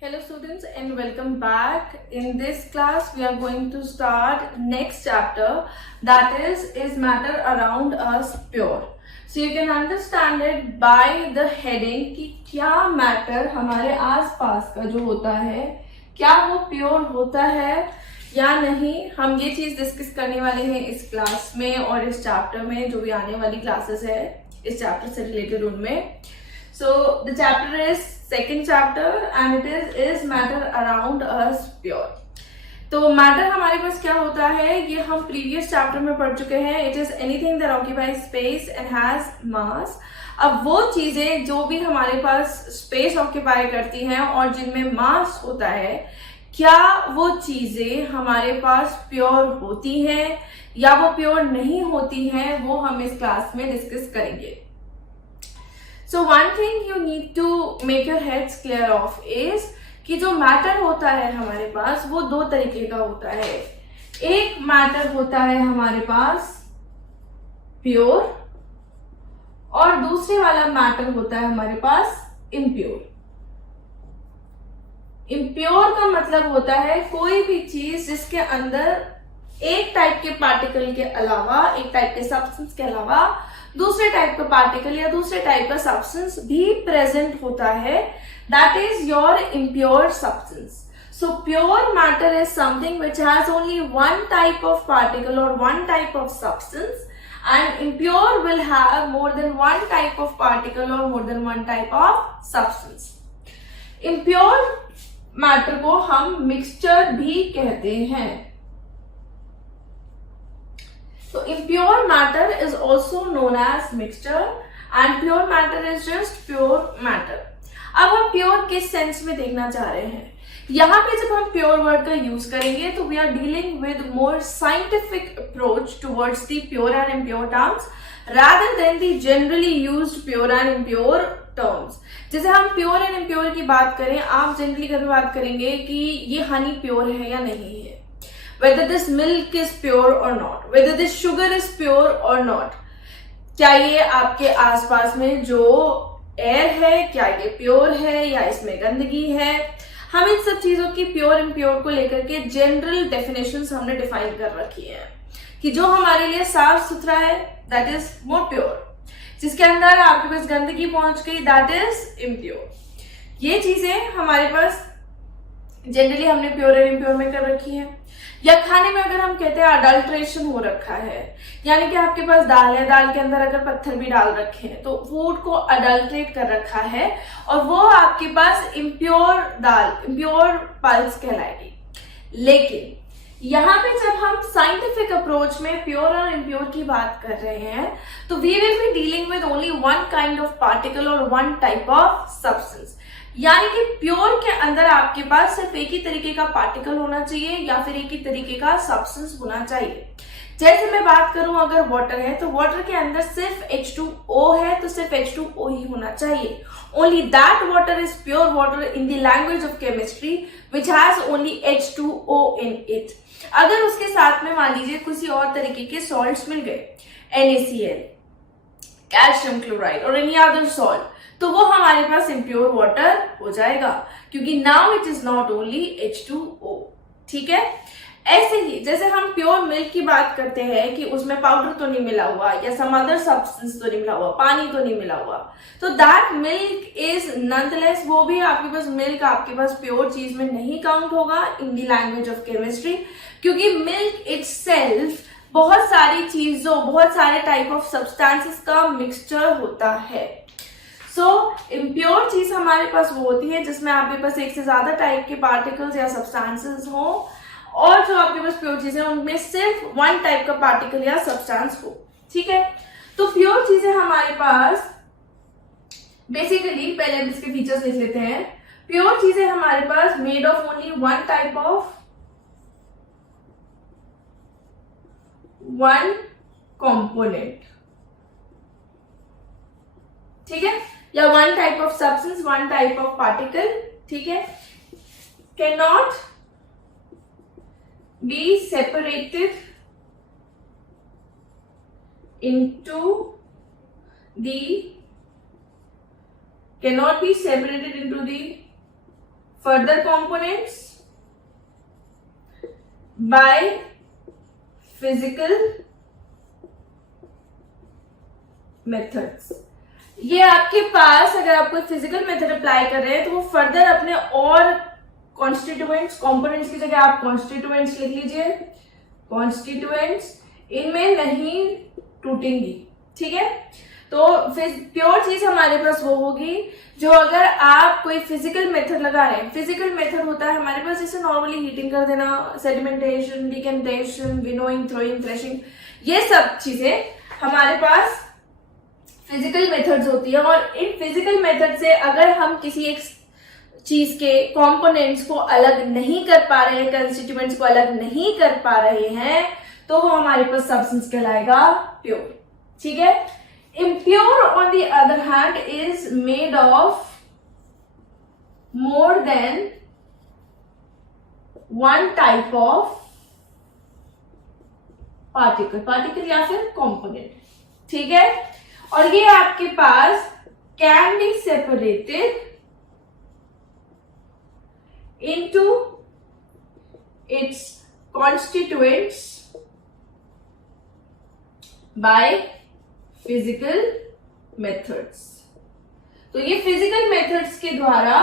Hello students and welcome back. In this class we are going to start next chapter, that is matter around us pure. So you can understand it by the heading कि क्या matter हमारे आसपास का जो होता है क्या वो pure होता है या नहीं. हम ये चीज डिस्कस करने वाले हैं इस क्लास में और इस चैप्टर में जो भी आने वाली क्लासेस है इस चैप्टर से रिलेटेड उनमें. So the chapter is second chapter and it is matter around us pure. तो matter हमारे पास क्या होता है ये हम previous chapter में पढ़ चुके हैं. It is anything that occupies space and has mass. अब वो चीजें जो भी हमारे पास space occupy करती हैं और जिनमें mass होता है क्या वो चीजें हमारे पास प्योर होती हैं या वो प्योर नहीं होती हैं वो हम इस क्लास में डिस्कस करेंगे. So one thing you need to make your heads clear of is कि जो मैटर होता है हमारे पास वो दो तरीके का होता है. एक मैटर होता है हमारे पास प्योर और दूसरे वाला मैटर होता है हमारे पास इम्प्योर. इम्प्योर का मतलब होता है कोई भी चीज जिसके अंदर एक टाइप के पार्टिकल के अलावा एक टाइप के सब्सटेंस के अलावा दूसरे टाइप का पार्टिकल या दूसरे टाइप का सब्सटेंस भी प्रेजेंट होता है. That is your impure substance. So pure matter is something which has only one type of particle और one type of substance and impure will have more than one type of particle or more than one type of substance. Impure matter को हम mixture भी कहते हैं. So impure matter is also known as mixture and pure matter is just pure matter. अब हम pure किस sense में देखना चाह रहे हैं. यहाँ पे जब हम pure वर्ड का यूज करेंगे तो we are dealing with more scientific approach towards the pure and impure terms rather than the generally used pure and impure terms. जैसे हम pure and impure की बात करें आप जनरली कभी बात करेंगे कि ये हनी प्योर है या नहीं है, whether this milk is pure or not, whether this sugar is pure or not, क्या ये आपके आसपास में जो एयर है क्या ये प्योर है या इसमें गंदगी है. हम इन सब चीजों की प्योर इम्प्योर को लेकर के जनरल डेफिनेशंस हमने डिफाइन कर रखी है कि जो हमारे लिए साफ सुथरा है दैट इज मोर प्योर, जिसके अंदर आपके पास गंदगी पहुंच गई दैट इज इम्प्योर. ये चीजें हमारे पास जनरली हमने प्योर एंड इम्प्योर में कर रखी है. या खाने में अगर हम कहते हैं अडल्ट्रेशन हो रखा है यानी कि आपके पास दाल है, दाल के अंदर अगर पत्थर भी डाल रखे हैं तो फूड को अडल्ट्रेट कर रखा है और वो आपके पास इम्प्योर दाल इम्प्योर पल्स कहलाएगी. लेकिन यहाँ पे जब हम साइंटिफिक अप्रोच में प्योर और इम्प्योर की बात कर रहे हैं तो we will be dealing with only one kind of particle और वन टाइप ऑफ सब्सटेंस. यानी कि प्योर के अंदर आपके पास सिर्फ एक ही तरीके का पार्टिकल होना चाहिए या फिर एक ही तरीके का सब्सटेंस होना चाहिए. जैसे मैं बात करूं अगर वाटर है तो वाटर के अंदर सिर्फ H2O है तो सिर्फ H2O ही होना चाहिए. Only that water is pure water in the language of chemistry which has only H2O in it. अगर उसके साथ में मान लीजिए किसी और तरीके के सॉल्ट्स मिल गए NaCl, कैल्शियम क्लोराइड और एनी अदर सॉल्ट तो वो हमारे पास इम्प्योर वाटर हो जाएगा क्योंकि now it is not only H2O. ठीक है. ऐसे ही जैसे हम प्योर मिल्क की बात करते हैं कि उसमें पाउडर तो नहीं मिला हुआ या सम अदर सब्सटेंस तो नहीं मिला हुआ, पानी तो नहीं मिला हुआ, तो दैट मिल्क इज नॉनलेस वो भी आपके पास मिल्क आपके पास प्योर चीज में नहीं काउंट होगा in the language of chemistry क्योंकि मिल्क इटसेल्फ बहुत सारी चीजों बहुत सारे टाइप ऑफ सब्सटेंसेस का मिक्सचर होता है. सो इम्प्योर चीज हमारे पास वो होती है जिसमें आपके पास एक से ज्यादा टाइप के पार्टिकल्स या सब्सटेंसेस हो और जो आपके पास प्योर चीजें उनमें सिर्फ वन टाइप का पार्टिकल या सब्सटेंस हो. ठीक है. तो प्योर चीजें हमारे पास बेसिकली पहले हम इसके फीचर्स लिख लेते हैं. प्योर चीजें हमारे पास made of only one type of one component. ठीक है. या one type of substance one type of particle. ठीक है. Can not be separated into the cannot be separated into the further components by physical methods। ये आपके पास अगर आप कोई फिजिकल मेथड अप्लाई कर रहे हैं तो वो फर्दर अपने और कॉन्स्टिट्यूएंट्स, कंपोनेंट्स की जगह आप कॉन्स्टिट्यूएंट्स लिख लीजिए, कॉन्स्टिट्यूएंट्स इनमें नहीं टूटेंगी, ठीक है। तो प्योर चीज हमारे पास वो होगी जो अगर आप कोई फिजिकल मेथड लगा रहे हैं, फिजिकल मेथड होता है हमारे पास जैसे नॉर्मली हीटिंग कर देना, sedimentation, decantation, winnowing, throwing, threshing, ये सब चीजें हमारे पास फिजिकल मेथड्स होती है। और इन फिजिकल मेथड से अगर हम किसी एक चीज के कंपोनेंट्स को अलग नहीं कर पा रहे हैं, कंस्टिट्यूएंट्स को अलग नहीं कर पा रहे हैं, तो वो हमारे पास सब्सटेंस कहलाएगा प्योर, ठीक है। Impure on the other hand is made of more than one type of particle या फिर कंपोनेंट, ठीक है। और ये आपके पास can be separated into its constituents by physical methods. तो ये फिजिकल मेथड्स के द्वारा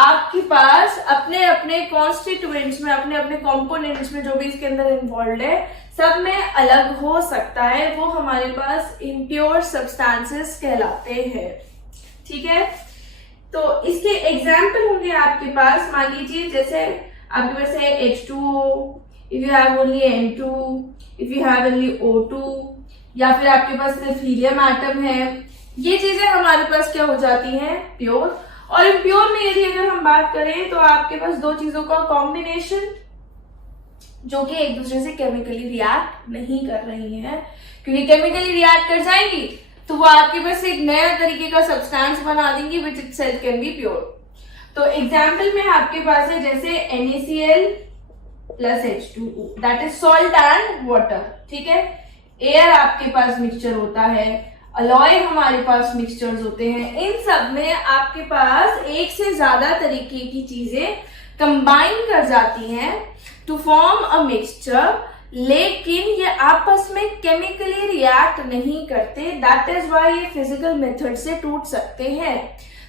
आपके पास अपने अपने कॉन्स्टिट्यूएंट्स में, अपने अपने कंपोनेंट्स में जो भी इसके अंदर इन्वॉल्व है, सब में अलग हो सकता है, वो हमारे पास इम्प्योर सब्सटेंसेस कहलाते हैं, ठीक है। तो इसके एग्जाम्पल होंगे आपके पास, मान लीजिए जैसे आपके पास है H2O, if you have only N2, if you have only O2, या फिर आपके पास सिर्फ हीलियम एटम है, ये चीजें हमारे पास क्या हो जाती हैं, प्योर। और इम्प्योर में यदि अगर हम बात करें तो आपके पास दो चीजों का कॉम्बिनेशन जो कि एक दूसरे से केमिकली रिएक्ट नहीं कर रही हैं, क्योंकि केमिकली रिएक्ट कर जाएंगी तो वो आपके पास एक नया तरीके का सब्सटेंस बना देंगी विच इटसेल्फ कैन बी प्योर। तो एग्जाम्पल में आपके पास है जैसे NaCl plus H2O, that is salt and water, ठीक है। एयर आपके पास मिक्सचर होता है, अलॉय हमारे पास मिक्सचर्स होते हैं, इन सब में आपके पास एक से ज्यादा तरीके की चीजें कंबाइन कर जाती हैं टू फॉर्म अ मिक्सचर, लेकिन ये आपस में केमिकली रिएक्ट नहीं करते, दैट इज व्हाई ये फिजिकल मेथड से टूट सकते हैं।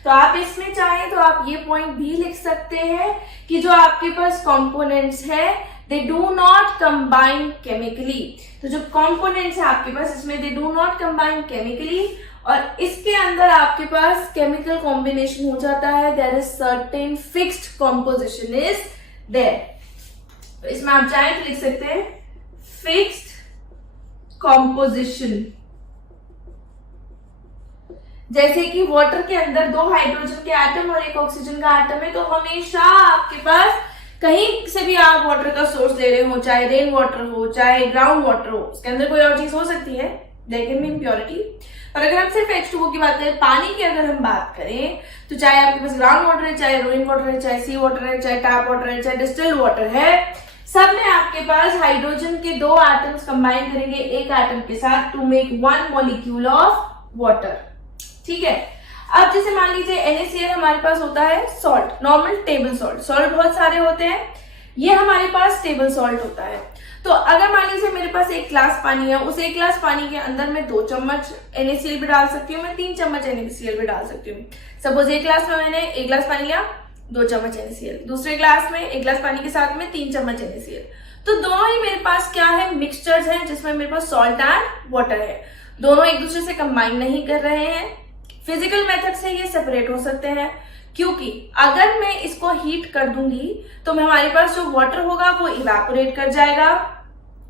तो आप इसमें चाहें तो आप ये पॉइंट भी लिख सकते हैं कि जो आपके पास कंपोनेंट्स है दे डू नॉट कंबाइन केमिकली। तो जो कंपोनेंट्स है आपके पास इसमें दे डू नॉट कंबाइन केमिकली, और इसके अंदर आपके पास केमिकल कॉम्बिनेशन हो जाता है, there is certain fixed composition is there. तो इसमें आप चाहें तो लिख सकते हैं फिक्स्ड कॉम्पोजिशन। जैसे कि वाटर के अंदर दो हाइड्रोजन के एटम और एक ऑक्सीजन का एटम है, तो हमेशा आपके पास कहीं से भी आप वाटर का सोर्स ले रहे हो, चाहे रेन वाटर हो, चाहे ग्राउंड वाटर हो, उसके अंदर कोई और चीज हो सकती है, देयर कैन बी इम्प्योरिटी। और अगर हम सिर्फ H2O की बात करें, पानी की अगर हम बात करें, तो चाहे आपके पास ग्राउंड वाटर है, चाहे रेन वाटर है, चाहे सी वाटर है, चाहे टैप वाटर है, चाहे डिस्टिल्ड वाटर है, सब में आपके पास हाइड्रोजन के दो एटम्स कंबाइन करेंगे एक एटम के साथ to make one molecule of water, ठीक है। अब जैसे मान लीजिए NaCl हमारे पास होता है salt, normal table salt, salt बहुत सारे होते हैं, ये हमारे पास टेबल सॉल्ट होता है। तो अगर मान लीजिए मेरे पास एक ग्लास पानी है, उस एक ग्लास पानी के अंदर मैं 2 चम्मच NaCl भी डाल सकती हूँ, मैं 3 चम्मच NaCl भी डाल सकती हूँ। सपोज एक ग्लास में मैंने 1 ग्लास पानी लिया, 2 चम्मच NaCl, दूसरे ग्लास में 1 ग्लास पानी के साथ में 3 चम्मच NaCl। तो दोनों ही मेरे पास क्या है, मिक्सचर्स हैं जिसमें मेरे पास सॉल्ट एंड वाटर है, दोनों एक दूसरे से कंबाइन नहीं कर रहे हैं। फिजिकल मेथड से ये सेपरेट हो सकते हैं, क्योंकि अगर मैं इसको हीट कर दूंगी तो हमारे पास जो वाटर होगा वो इवेपोरेट कर जाएगा,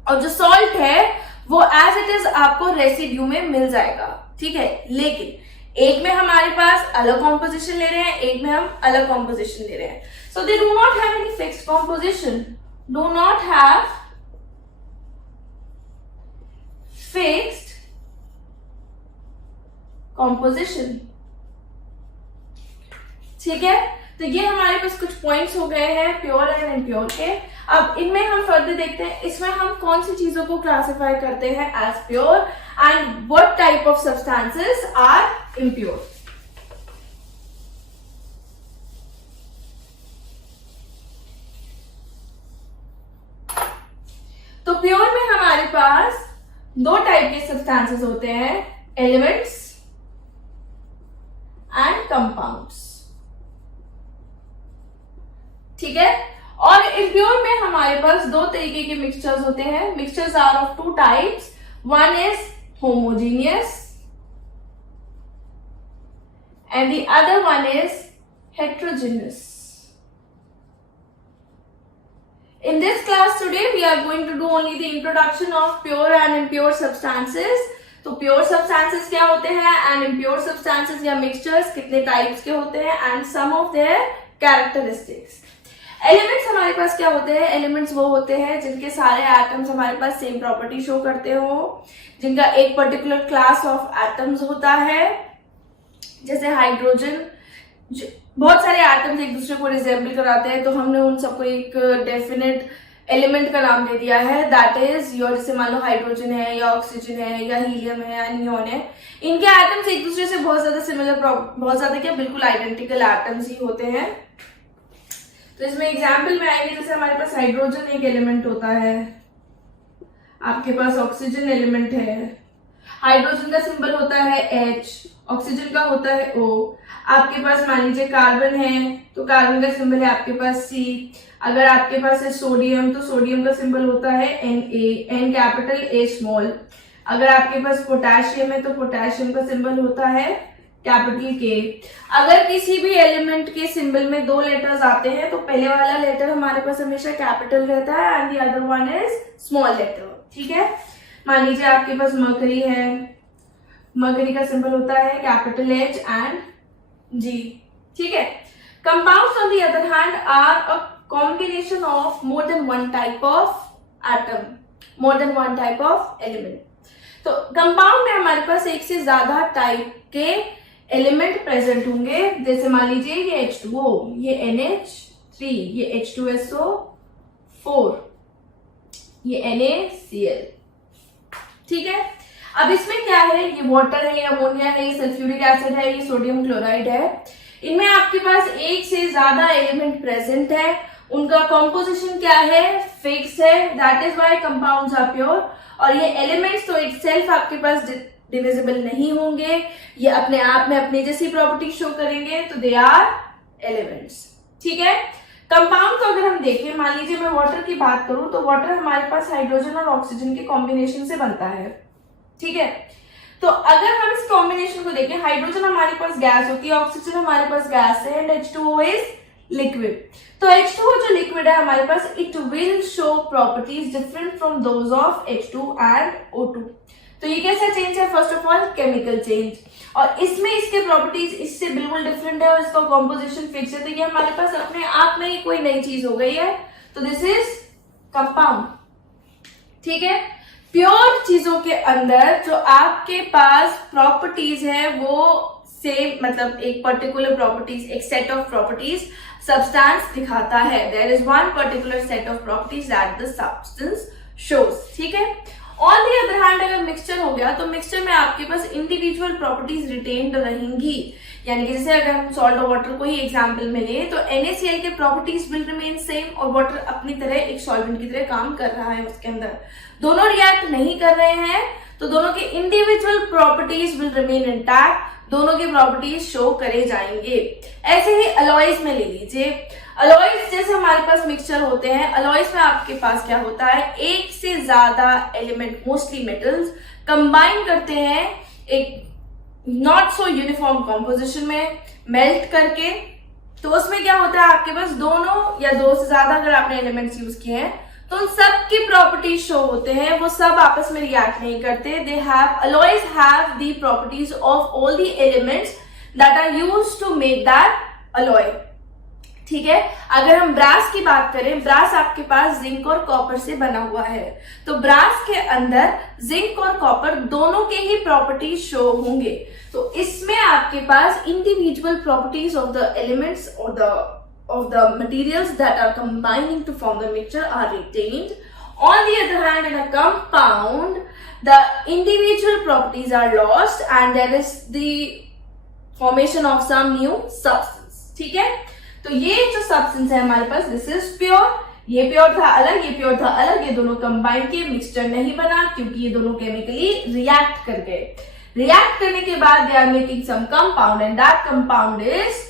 और जो सॉल्ट है वो एज इट इज आपको रेसिड्यू में मिल जाएगा, ठीक है। लेकिन एक में हमारे पास अलग कॉम्पोजिशन ले रहे हैं, एक में हम अलग कॉम्पोजिशन ले रहे हैं, so they do not have any fixed composition, do not have fixed composition, ठीक है। तो ये हमारे पास कुछ पॉइंट्स हो गए हैं प्योर एंड इम्प्योर के। अब इनमें हम फर्दर देखते हैं इसमें हम कौन सी चीजों को क्लासिफाई करते हैं as pure and what type of substances are impure. Pure में हमारे पास दो टाइप के सब्सटेंसेस होते हैं, एलिमेंट्स एंड कंपाउंड्स, ठीक है। और इम्प्योर में हमारे पास दो तरीके के मिक्सचर्स होते हैं। Mixtures are of two types, one is homogeneous and the other one is heterogeneous. In this class today we are going to do only the introduction of pure and impure substances. तो pure substances क्या होते हैं and impure substances या mixtures कितने types के होते हैं and some of their characteristics. Elements हमारे पास क्या होते हैं? Elements वो होते हैं जिनके सारे atoms हमारे पास same property show करते हो, जिनका एक particular class of atoms होता है, जैसे हाइड्रोजन। बहुत सारे एटम्स एक दूसरे को रिजेंबल कराते हैं, तो हमने उन सबको एक डेफिनेट एलिमेंट का नाम दे दिया है, दैट इज योर, जैसे मान लो हाइड्रोजन है या ऑक्सीजन है या हीलियम है या नियोन है। इनके एटम्स एक दूसरे से बहुत ज्यादा सिमिलर, बहुत ज्यादा क्या, बिल्कुल आइडेंटिकल एटम्स ही होते हैं। तो इसमें एग्जाम्पल में आएंगे, जैसे हमारे पास हाइड्रोजन एक एलिमेंट होता है, आपके पास ऑक्सीजन एलिमेंट है, हाइड्रोजन का सिंबल होता है H, ऑक्सीजन का होता है O। आपके पास मान लीजिए कार्बन है तो कार्बन का सिंबल है आपके पास C। अगर आपके पास है सोडियम तो सोडियम का सिंबल होता है Na, N capital A small. अगर आपके पास पोटेशियम है तो पोटेशियम का सिंबल होता है कैपिटल K। अगर किसी भी एलिमेंट के सिंबल में दो लेटर्स आते हैं तो पहले वाला लेटर हमारे पास हमेशा कैपिटल रहता है and the other one is small letter, ठीक है। मान लीजिए आपके पास मरकरी है, मरकरी का सिंबल होता है कैपिटल H एंड G, ठीक है। Compounds on the other hand are a combination of more than one type of atom, more than one type of element. तो कंपाउंड में हमारे पास एक से ज्यादा टाइप के एलिमेंट प्रेजेंट होंगे, जैसे मान लीजिए ये H2O, ये NH3, ये H2SO4, ये NaCl, ठीक है। अब इसमें क्या है, ये वाटर है, ये अमोनिया है, ये सल्फ्यूरिक एसिड है, ये सोडियम क्लोराइड है। इनमें आपके पास एक से ज्यादा एलिमेंट प्रेजेंट है, उनका कॉम्पोजिशन क्या है, फिक्स है, that is why compounds are pure. और ये एलिमेंट्स तो इटसेल्फ आपके पास डिविजिबल नहीं होंगे, ये अपने आप में अपनी जैसी प्रॉपर्टी शो करेंगे, तो दे आर एलिमेंट्स, ठीक है। कंपाउंड को अगर हम देखें, मान लीजिए मैं वाटर की बात करूं तो वाटर हमारे पास हाइड्रोजन और ऑक्सीजन के कॉम्बिनेशन से बनता है, ठीक है। तो अगर हम इस कॉम्बिनेशन को देखें, हाइड्रोजन हमारे पास गैस होती है, ऑक्सीजन हमारे पास गैस है एंड H2O इज लिक्विड। तो H2O जो लिक्विड है हमारे पास, it will show properties different from those of H2 and O2। तो ये कैसा चेंज है, first of all chemical change, और इसमें इसके प्रॉपर्टीज इससे बिल्कुल डिफरेंट है और इसका कॉम्पोजिशन फिक्स है, तो ये हमारे पास अपने आप में ही कोई नई चीज हो गई है, तो दिस इज कंपाउंड, ठीक है। प्योर चीजों के अंदर जो आपके पास प्रॉपर्टीज है वो सेम, मतलब एक पर्टिकुलर प्रॉपर्टीज, एक सेट ऑफ प्रॉपर्टीज सब्सटेंस दिखाता है, there is one particular set of properties that the substance shows, ठीक है। ऑन दी अदर हैंड अगर मिक्सचर हो गया तो मिक्सचर में आपके पास इंडिविजुअल प्रॉपर्टीज रिटेन्ड रहेंगी, यानी कि जैसे अगर हम सॉल्ट और वाटर को ही एग्जांपल में ले तो NaCl के प्रॉपर्टीज विल रिमेन सेम और वाटर अपनी तरह एक सॉल्वेंट की तरह काम कर रहा है, उसके अंदर दोनों रिएक्ट नहीं कर रहे हैं, तो दोनों के individual properties will remain intact, दोनों के प्रॉपर्टीज शो करे जाएंगे। ऐसे ही अलॉयज में ले लीजिए, अलॉयज जैसे हमारे पास मिक्सचर होते हैं, अलॉयज में आपके पास क्या होता है, एक से ज्यादा एलिमेंट, मोस्टली मेटल्स कंबाइन करते हैं एक नॉट सो यूनिफॉर्म कॉम्पोजिशन में मेल्ट करके। तो उसमें क्या होता है, आपके पास दोनों या दो से ज्यादा अगर आपने एलिमेंट्स यूज किए हैं तो उन सब की प्रॉपर्टीज शो होते हैं, वो सब आपस में रिएक्ट नहीं करते। They have, alloys have the properties of all the elements that are used to make that alloy, ठीक है। अगर हम ब्रास की बात करें, ब्रास आपके पास जिंक और कॉपर से बना हुआ है, तो ब्रास के अंदर जिंक और कॉपर दोनों के ही प्रॉपर्टीज शो होंगे, तो इसमें आपके पास individual properties of the elements और of the materials that are combining to form the mixture are retained. On the other hand, in a compound, the individual properties are lost and there is the formation of some new substance, ठीक है। तो ये जो substance है हमारे पास, this is pure, ये pure था अलग, ये प्योर था अलग, ये दोनों कंबाइन के मिक्सचर नहीं बना क्योंकि ये दोनों केमिकली रिएक्ट कर गए। रिएक्ट करने के बाद they are making some compound and that compound is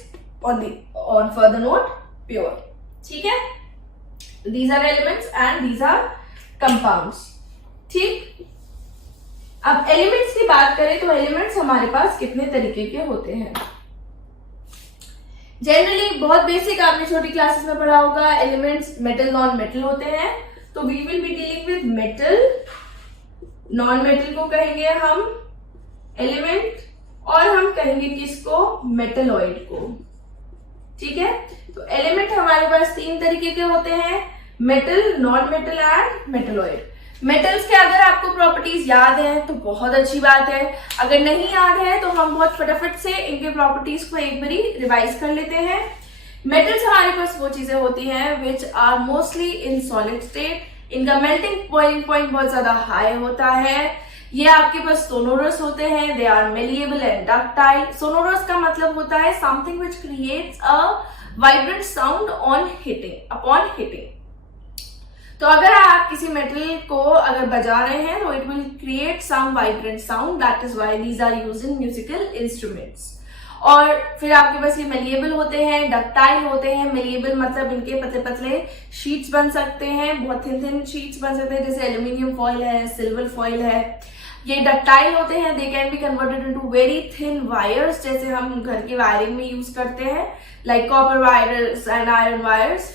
on further not pure. ठीक है, these are elements and these are compounds. ठीक, अब एलिमेंट्स की बात करें तो एलिमेंट्स हमारे पास कितने तरीके के होते हैं। जनरली बहुत बेसिक आपने छोटी क्लासेस में पढ़ा होगा, एलिमेंट्स मेटल नॉन मेटल होते हैं। तो we will be dealing with metal, non metal को कहेंगे हम एलिमेंट, और हम कहेंगे किसको, मेटलॉइड को। ठीक है, तो एलिमेंट हमारे पास 3 तरीके के होते हैं, metal, non metal and metalloid. Metals के अगर आपको प्रॉपर्टीज याद है तो बहुत अच्छी बात है, अगर नहीं याद है तो हम बहुत फटाफट से इनके प्रॉपर्टीज को एक बारी रिवाइज कर लेते हैं। मेटल्स हमारे पास वो चीजें होती हैं which are mostly in solid state, इनका मेल्टिंग बॉइलिंग पॉइंट बहुत ज्यादा हाई होता है। ये आपके पास सोनोरस होते हैं, they are malleable and ductile. Sonorous का मतलब होता है something which creates a vibrant sound on hitting, upon hitting. तो अगर आप किसी मेटल को अगर बजा रहे हैं तो it will create some vibrant sound, that is why these are used in musical instruments. और फिर आपके पास ये मेलिएबल होते हैं, डक्टाइल होते हैं। मेलिएबल मतलब इनके पतले पतले शीट्स बन सकते हैं, बहुत थिन थिन शीट्स बन सकते हैं, जैसे एल्यूमिनियम फॉइल है, सिल्वर फॉइल है। ये डक्टाइल होते हैं, they can be converted into very thin wires, जैसे हम घर की वायरिंग में यूज करते हैं, like copper wires and iron wires.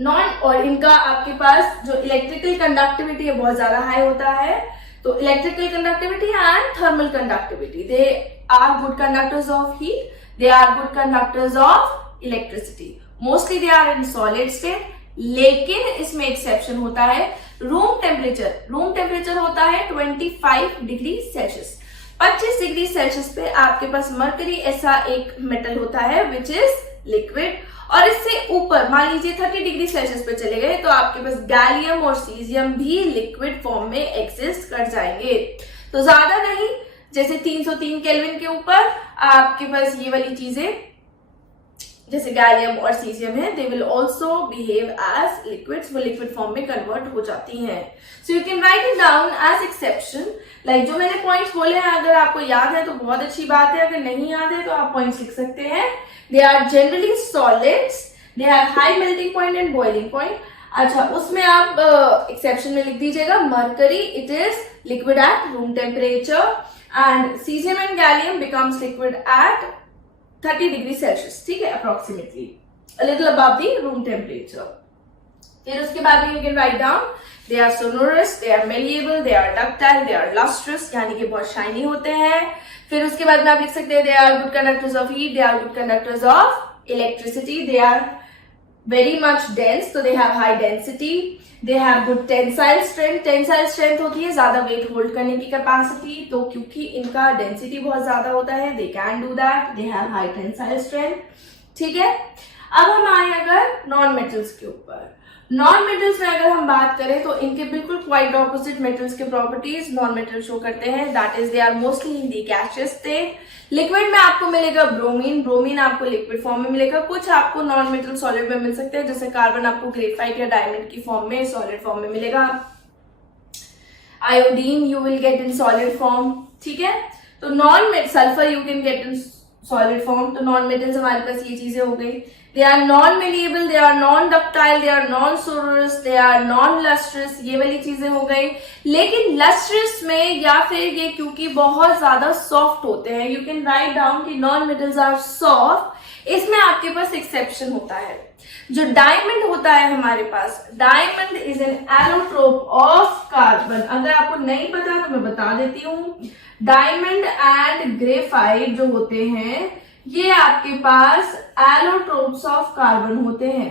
Non, और इनका आपके पास जो इलेक्ट्रिकल कंडक्टिविटी है बहुत ज्यादा हाई होता है। तो electrical conductivity and thermal conductivity, they are good conductors of heat, they are good conductors of electricity. Mostly they are in solid state, लेकिन इसमें एक्सेप्शन होता है रूम टेम्परेचर। रूम टेम्परेचर होता है 25 डिग्री सेल्सियस। 25 डिग्री सेल्सियस पे आपके पास mercury ऐसा एक मेटल होता है विच इज लिक्विड, और इससे ऊपर मान लीजिए 30 डिग्री सेल्सियस पे चले गए तो आपके पास गैलियम और सीजियम भी लिक्विड फॉर्म में एग्जिस्ट कर जाएंगे। तो ज्यादा नहीं, जैसे 303 केल्विन के ऊपर आपके पास ये वाली चीजें जैसे गैलियम और सीजियम है, they will also behave as liquids, वो लिक्विड फॉर्म में कन्वर्ट हो जाती हैं। So you can write it down as exception, like जो मैंने पॉइंट्स बोले हैं अगर आपको याद है तो बहुत अच्छी बात है, अगर नहीं याद है तो आप पॉइंट्स लिख सकते हैं। They are generally solids, they have high melting point and boiling point. अच्छा, उसमें आप एक्सेप्शन में लिख दीजिएगा mercury, it is liquid at room temperature, and caesium and gallium becomes liquid at 30 degree Celsius. ठीक है, approximately a little above the room temperature. फिर उसके बाद में you can write down they are sonorous, they are malleable, they are ductile, they are lustrous, यानी कि बहुत shiny होते हैं। फिर उसके बाद में आप लिख सकते हैं they are good conductors of heat, they are good conductors of electricity, they are very much dense, तो they have high density, they have good tensile strength. Tensile strength होती है ज्यादा वेट होल्ड करने की कैपेसिटी, तो क्योंकि इनका density बहुत ज्यादा होता है they can do that, they have high tensile strength. ठीक है, अब हम आए अगर नॉन मेटल्स के ऊपर। नॉन मेटल्स में अगर हम बात करें तो इनके बिल्कुल क्वाइट ऑपोजिट मेटल्स के प्रॉपर्टीज नॉन मेटल शो करते हैं, that is they are mostly in the gaseous state. Liquid में आपको मिलेगा ब्रोमीन, ब्रोमीन आपको लिक्विड फॉर्म में मिलेगा, कुछ आपको नॉन मेटल सॉलिड में मिल सकते हैं, जैसे कार्बन आपको ग्रेफाइट या डायमंड की फॉर्म में सॉलिड फॉर्म में मिलेगा। Iodine you will get in solid form. ठीक है, तो non metal, sulphur you can get in solid form. तो नॉन मेटल्स हमारे पास ये चीजें हो गई। They are non malleable, they are non ductile, they are non sonorous, they are non lustrous, ये वाली चीजें हो गई। लेकिन लस्ट्रस में या फिर ये क्योंकि बहुत ज्यादा सॉफ्ट होते हैं, यू कैन राइट डाउन कि नॉन मेटल्स आर सॉफ्ट। इसमें आपके पास एक्सेप्शन होता है, जो डायमंड होता है हमारे पास, diamond is an allotrope of carbon. अगर आपको नहीं पता तो मैं बता देती हूँ, डायमंड एंड ग्रेफाइट जो होते हैं ये आपके पास एलोट्रोप्स ऑफ कार्बन होते हैं।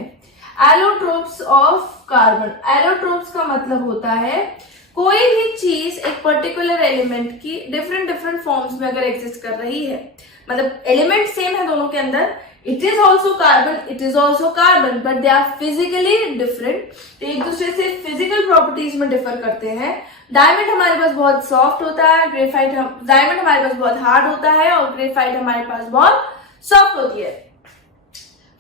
एलोट्रोप्स ऑफ कार्बन, एलोट्रोप्स का मतलब होता है कोई भी चीज एक पर्टिकुलर एलिमेंट की डिफरेंट डिफरेंट फॉर्म्स में अगर एग्जिस्ट कर रही है, मतलब एलिमेंट सेम है दोनों के अंदर, it is also carbon, it is also carbon, but they are physically different, तो एक दूसरे से फिजिकल प्रॉपर्टीज में डिफर करते हैं। डायमंड हमारे पास बहुत सॉफ्ट होता है, ग्रेफाइट, डायमंड हमारे पास बहुत हार्ड होता है और ग्रेफाइट हमारे पास बहुत सॉफ्ट होती है।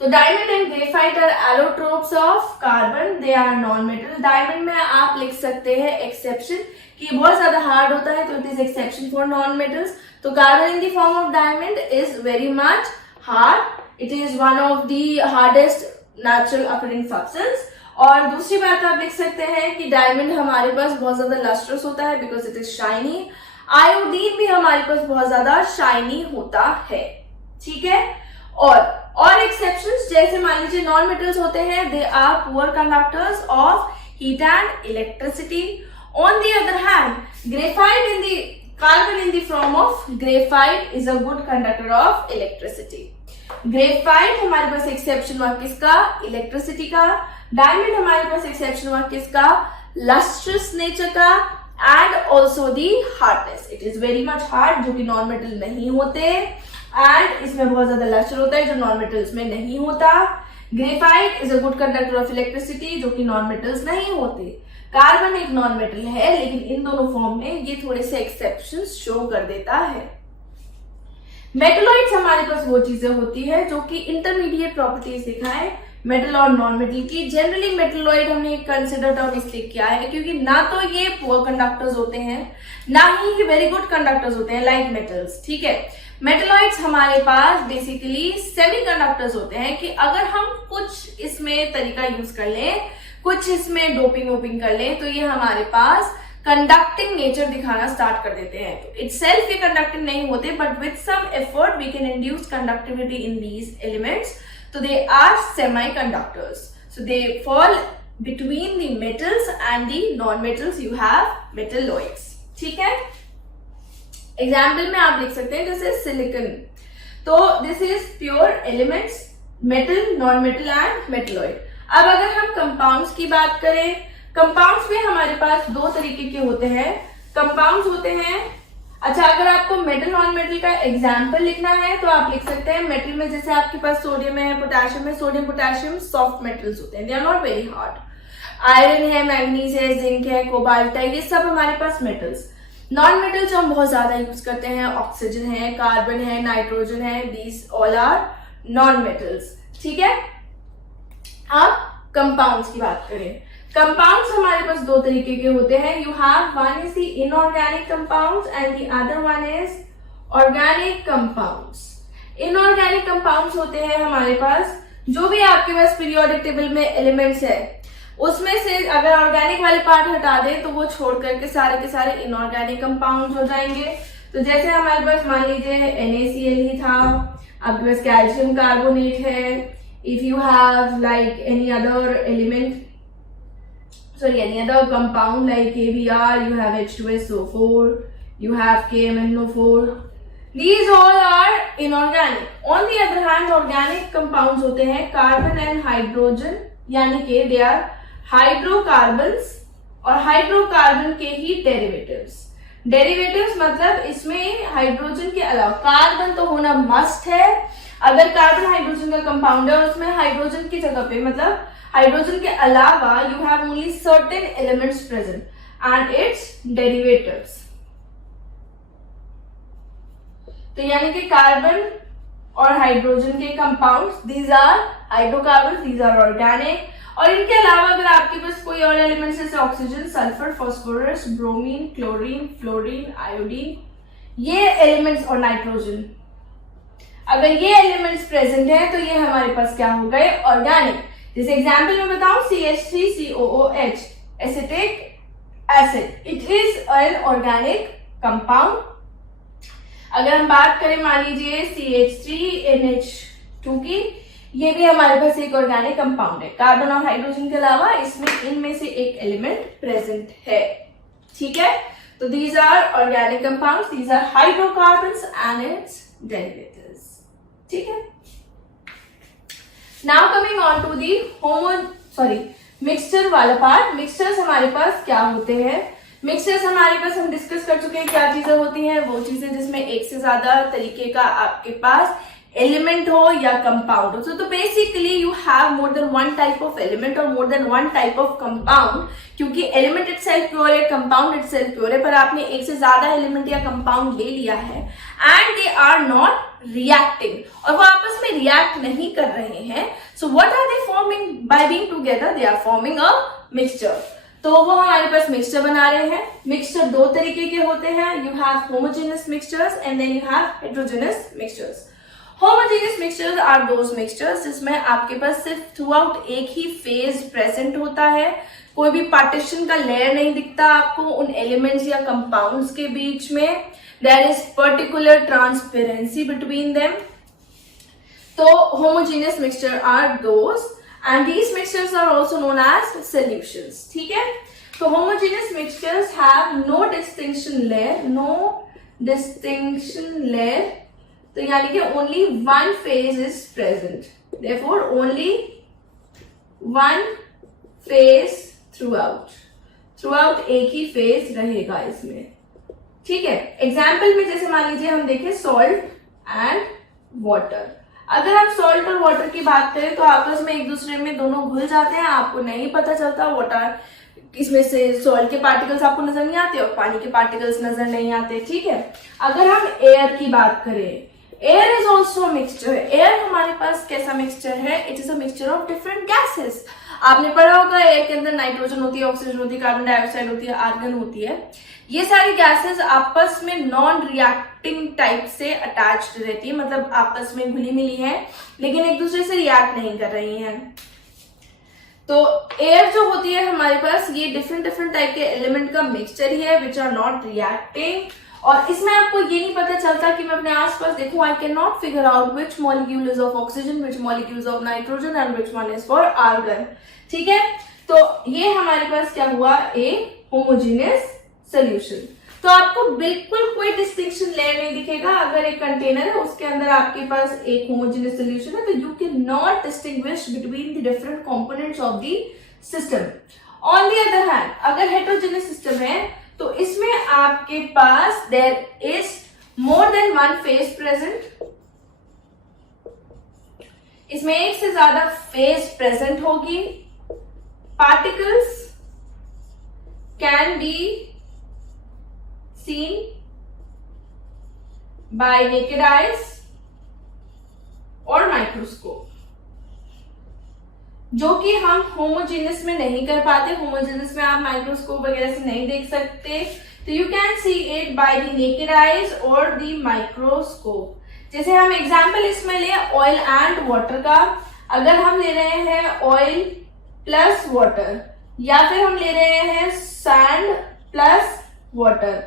तो diamond and graphite are allotropes of carbon, they are non metal. Diamond में आप लिख सकते हैं एक्सेप्शन कि बहुत ज्यादा हार्ड होता है, तो it is exception for non metals. तो carbon in the form of diamond is very much hard, it is one of the hardest natural occurring substance. और दूसरी बात आप लिख सकते हैं कि डायमंड हमारे पास बहुत ज्यादा लस्ट्रस होता है because it is shiny. Iodine भी हमारे पास बहुत ज्यादा शाइनी होता है, ठीक है। और एक्सेप्शंस जैसे मान लीजिए नॉन मेटल्स होते हैं, they are poor conductors of heat and electricity. On the other hand graphite in the carbon in the form of graphite is a good conductor of electricity. Graphite हमारे पास exception हुआ किसका? Electricity का। Diamond हमारे पास exception हुआ किसका? Lustrous nature का and also the hardness, it is very much hard, जो कि नॉन मेटल नहीं होते, एंड इसमें बहुत ज्यादा लस्टर होता है जो नॉन मेटल्स में नहीं होता। Graphite is a good conductor of electricity, जो कि नॉन मेटल्स नहीं होते। कार्बन एक नॉन मेटल है, लेकिन इन दोनों फॉर्म में ये थोड़े से एक्सेप्शंस शो कर देता है। मेटलॉइड्स हमारे पास वो चीजें होती है जो कि इंटरमीडिएट प्रॉपर्टीज दिखाएं मेटल और नॉन मेटल की। जनरली मेटलॉइड हमने कंसिडर टर्म इसलिए किया है क्योंकि ना तो ये पुअर कंडक्टर्स होते हैं, ना ही ये वेरी गुड कंडक्टर्स होते हैं लाइक मेटल्स, ठीक है। मेटलॉइड्स हमारे पास बेसिकली सेमीकंडक्टर्स होते हैं कि अगर हम कुछ इसमें तरीका यूज कर लें, कुछ इसमें डोपिंग वोपिंग कर लें, तो ये हमारे पास कंडक्टिंग नेचर दिखाना स्टार्ट कर देते हैं। तो इटसेल्फ ये कंडक्टिंग नहीं होते, but with some effort we can induce conductivity in these elements. So they are semiconductors. So they fall between the metals and the non-metals. You have metalloids. ठीक है? एग्जाम्पल में आप लिख सकते हैं जैसे सिलिकॉन, तो this is pure elements, metal, non metal and metalloid. अब अगर हम कंपाउंड्स की बात करें, कंपाउंड्स में हमारे पास दो तरीके के होते हैं। कंपाउंड्स होते हैं, अच्छा अगर आपको मेटल नॉन मेटल का एग्जाम्पल लिखना है तो आप लिख सकते हैं मेटल में जैसे आपके पास सोडियम है, पोटेशियम है। सोडियम पोटेशियम सॉफ्ट मेटल्स होते हैं, they are not very hard. Iron है, मैग्नीज है, जिंक है, कोबाल्ट है, ये सब हमारे पास मेटल्स। नॉन मेटल्स जो हम बहुत ज्यादा यूज करते हैं, ऑक्सीजन है, कार्बन है, नाइट्रोजन है, these all are non metals, ठीक है। अब कंपाउंड्स की बात करें, कंपाउंड्स हमारे पास दो तरीके के होते हैं। You have one is the inorganic compounds and the other one is organic compounds. Inorganic compounds होते हैं हमारे पास जो भी आपके पास पीरियोडिक टेबल में एलिमेंट्स है, उसमें से अगर ऑर्गेनिक वाले पार्ट हटा दें तो वो छोड़ करके सारे के सारे इनऑर्गेनिक कंपाउंड्स हो जाएंगे। तो जैसे हमारे पास मान लीजिए NaCl ही था, आपके पास कैल्शियम कार्बोनेट है। If you have like any other element, sorry, any other compound like KBr, you have H2SO4, you have KMnO4. These all are inorganic. On the other hand, organic compounds होते हैं carbon and hydrogen, यानी कि they are hydrocarbons और hydrocarbon के ही derivatives. Derivatives मतलब इसमें hydrogen के अलावा कार्बन तो होना मस्ट है। अगर कार्बन हाइड्रोजन का कंपाउंड है और उसमें हाइड्रोजन की जगह पे मतलब हाइड्रोजन के अलावा you have only certain elements present and its derivatives. तो यानी कि कार्बन और हाइड्रोजन के compounds, these are hydrocarbon, these are organic. और इनके अलावा अगर आपके पास कोई और एलिमेंट्स जैसे oxygen, sulphur, phosphorus, bromine, chlorine, fluorine, iodine, ये एलिमेंट्स और नाइट्रोजन, अगर ये एलिमेंट्स प्रेजेंट है तो ये हमारे पास क्या हो गए? ऑर्गेनिक। जैसे एग्जाम्पल में बताऊं CH3COOH acetic acid, it is an organic compound. अगर हम बात करें मान लीजिए CH3NH2 की, ये भी हमारे पास एक ऑर्गेनिक कंपाउंड है। कार्बन और हाइड्रोजन के अलावा इसमें इनमें से एक एलिमेंट प्रेजेंट है, ठीक है। तो these are organic compounds, these are hydrocarbons and its derivatives, ठीक है। Now coming on to the mixture वाला पार्ट। मिक्सचर्स हमारे पास क्या होते हैं? मिक्सचर्स हमारे पास हम डिस्कस कर चुके हैं क्या चीजें होती हैं। वो चीजें जिसमें एक से ज्यादा तरीके का आपके पास एलिमेंट हो या कंपाउंड हो। तो basically you have more than one type of element और more than one type of compound, क्योंकि एलिमेंट इटसेल्फ प्योर है, कंपाउंड इटसेल्फ प्योर है, पर आपने एक से ज्यादा एलिमेंट या कंपाउंड ले लिया है and they are not reacting, और वो आपस में रिएक्ट नहीं कर रहे हैं. So what are they forming by being together? They are forming a mixture. तो वो हमारे पास मिक्सचर बना रहे हैं. मिक्सचर दो तरीके के होते हैं. You have homogeneous mixtures and then you have heterogeneous mixtures. Homogeneous mixtures are those mixtures जिसमें आपके पास सिर्फ थ्रू आउट एक ही फेज प्रेजेंट होता है. कोई भी पार्टीशन का लेयर नहीं दिखता आपको उन एलिमेंट्स या कंपाउंड्स के बीच में. There is particular transparency between them. तो homogeneous mixture are those and these mixtures are also known as solutions. ठीक है. तो homogeneous mixtures have no distinction layer. तो यानी कि only one phase is present. Therefore only one phase throughout एक ही phase रहेगा इसमें. ठीक है. एग्जाम्पल में जैसे मान लीजिए हम देखें सॉल्ट एंड वाटर. अगर हम सॉल्ट और वाटर की बात करें तो आपस में एक दूसरे में दोनों घुल जाते हैं. आपको नहीं पता चलता वाटर इसमें से सॉल्ट के पार्टिकल्स आपको नजर नहीं आते और पानी के पार्टिकल्स नजर नहीं आते. ठीक है. अगर हम एयर की बात करें, air is also mixture. Air हमारे पास कैसा मिक्सचर है? It is a mixture of different gases. आपने पढ़ा होगा एयर के अंदर नाइट्रोजन होती है, ऑक्सीजन होती है, कार्बन डाइऑक्साइड होती है, आर्गन होती है. ये सारी गैसेस आपस में नॉन रिएक्टिंग टाइप से अटैच्ड रहती है, मतलब आपस में घुली मिली है लेकिन एक दूसरे से रिएक्ट नहीं कर रही हैं. तो एयर जो होती है हमारे पास ये डिफरेंट टाइप के एलिमेंट का मिक्सचर ही है विच आर नॉट रिएक्टिंग. और इसमें आपको ये नहीं पता चलता कि मैं अपने आसपास देखूं. I can not figure out which molecule is of oxygen, which molecule of nitrogen and which one is for argon. ठीक है. तो ये हमारे पास क्या हुआ? A homogeneous solution. तो आपको बिल्कुल कोई डिस्टिंक्शन लेयर नहीं दिखेगा. अगर एक कंटेनर है उसके अंदर आपके पास एक होमोजेनियस सोल्यूशन है तो you can not distinguish between the different components of the system. On the other hand अगर हेटेरोजेनियस सिस्टम है तो इसमें आपके पास there is more than one phase present. इसमें एक से ज्यादा फेज प्रेजेंट होगी. Particles can be seen by naked eyes और माइक्रोस्कोप, जो कि हम होमोजेनियस में नहीं कर पाते. होमोजेनियस में आप माइक्रोस्कोप वगैरह से नहीं देख सकते. तो you can see it by the naked eyes और द माइक्रोस्कोप. जैसे हम एग्जांपल इसमें ले ऑयल एंड वाटर का. अगर हम ले रहे हैं ऑयल प्लस वाटर या फिर हम ले रहे हैं सैंड प्लस वाटर.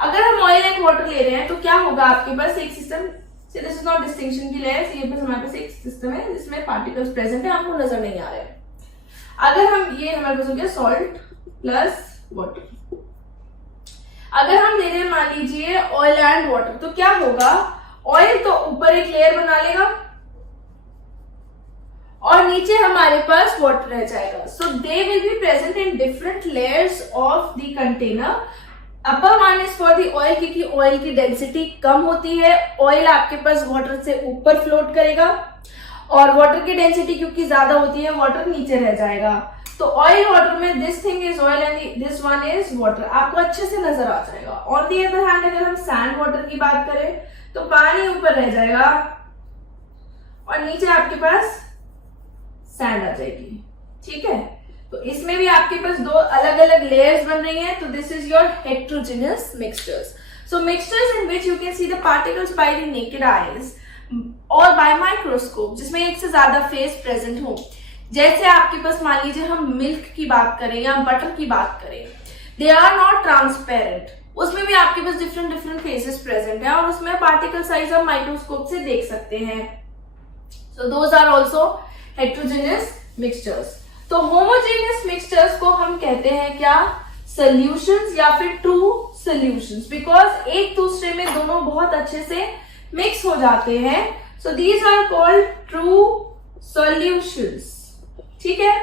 अगर हम ऑयल एंड वाटर ले रहे हैं तो क्या होगा? आपके पास एक system, this is not distinction की लेयर, ये बस हमारे पास एक सिस्टम है जिसमें पार्टिकल्स प्रेजेंट है, आपको नजर नहीं आ रहे हैं. अगर हम ये हमारे पास हो गया सॉल्ट प्लस वाटर. अगर हम ले रहे हैं मान लीजिए ऑयल एंड वाटर तो क्या होगा? ऑयल तो ऊपर एक लेयर बना लेगा और नीचे हमारे पास वाटर रह जाएगा. So they will be present in different layers of the container. Upper one is for the oil क्योंकि ऑयल की डेंसिटी कम होती है. ऑयल आपके पास वाटर से ऊपर फ्लोट करेगा और वाटर की डेंसिटी क्योंकि ज्यादा होती है वाटर नीचे रह जाएगा. तो ऑयल वाटर में this thing is oil and this one is water. आपको अच्छे से नजर आ जाएगा. ऑन दी अदर हैंड अगर हम सैंड वाटर की बात करें तो पानी ऊपर रह जाएगा और नीचे आपके पास सैंड आ जाएगी. ठीक है. तो इसमें भी आपके पास दो अलग अलग लेयर्स बन रही हैं. तो this is your heterogeneous mixtures. So mixtures in which you can see the particles by the naked eyes और बाय माइक्रोस्कोप, जिसमें एक से ज्यादा फेज प्रेजेंट हो. जैसे आपके पास मान लीजिए हम मिल्क की बात करें या बटर की बात करें, दे आर नॉट ट्रांसपेरेंट. उसमें भी आपके पास डिफरेंट फेजेस प्रेजेंट है और उसमें पार्टिकल साइज आप माइक्रोस्कोप से देख सकते हैं. So those are also heterogeneous mixtures. तो होमोजेनियस मिक्सचर्स को हम कहते हैं क्या? सॉल्यूशंस या फिर ट्रू सॉल्यूशंस, बिकॉज एक दूसरे में दोनों बहुत अच्छे से मिक्स हो जाते हैं. So these are called true solutions. ठीक है.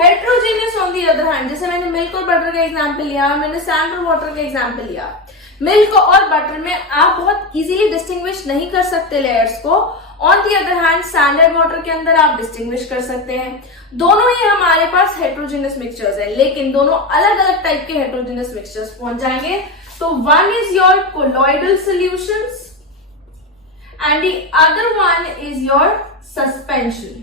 Heterogeneous on the other hand, जैसे मैंने मिल्क और बटर का एग्जांपल लिया, मैंने सैंड और वाटर का एग्जांपल लिया. मिल्क और बटर में आप बहुत इजीली डिस्टिंग्विश नहीं कर सकते लेयर्स को. On the other hand sand and water के अंदर आप डिस्टिंग्विश कर सकते हैं. दोनों ही हमारे पास हेटेरोजेनियस मिक्सचर्स है, लेकिन दोनों अलग अलग टाइप के हेटेरोजेनियस मिक्सचर्स पहुंच जाएंगे. तो one is your colloidal solutions and the other one is your suspension.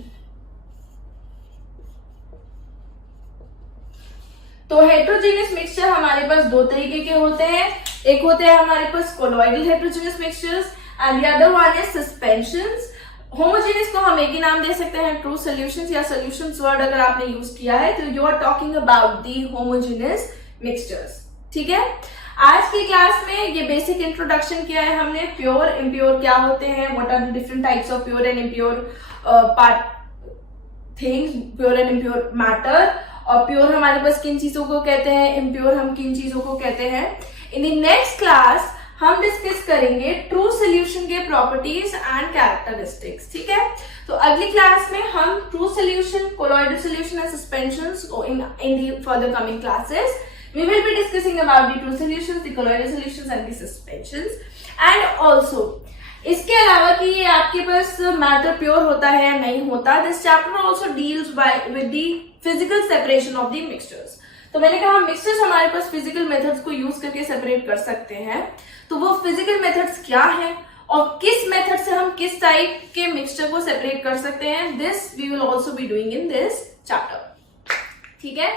तो हेट्रोजीनियस मिक्सचर हमारे पास दो तरीके के होते हैं, एक होते हैं हमारे पास colloidal heterogeneous mixtures and the other one is suspensions. Homogeneous को हम एक ही नाम दे सकते हैं, ट्रू सॉल्यूशंस या सॉल्यूशंस वर्ड अगर आपने यूज किया है तो you are talking about the homogeneous mixtures. ठीक है, आज की क्लास में ये बेसिक इंट्रोडक्शन किया है हमने, प्योर इम्प्योर क्या होते हैं, what are the different types of pure and impure part things, pure and impure matter, और प्योर हमारे पास किन चीजों को कहते हैं, इम्प्योर हम किन चीजों को कहते हैं। इन द नेक्स्ट क्लास हम डिस्कस करेंगे ट्रू सोल्यूशन के प्रॉपर्टीज एंड कैरेक्टरिस्टिक्स। ठीक है, तो अगली क्लास में हम true solution, colloidal solution and suspensions in the further coming classes we will be discussing about the true solutions, the colloidal solutions and the suspensions, and also इसके अलावा कि ये आपके पास मैटर प्योर होता है या नहीं होता, this chapter also deals with the physical separation of the mixtures. तो मैंने कहा मिक्सचर्स हमारे पास फिजिकल मेथड्स को यूज करके सेपरेट कर सकते हैं, तो वो फिजिकल मेथड्स क्या है और किस मेथड से हम किस टाइप के मिक्सचर को सेपरेट कर सकते हैं, this we will also be doing in this chapter. ठीक है।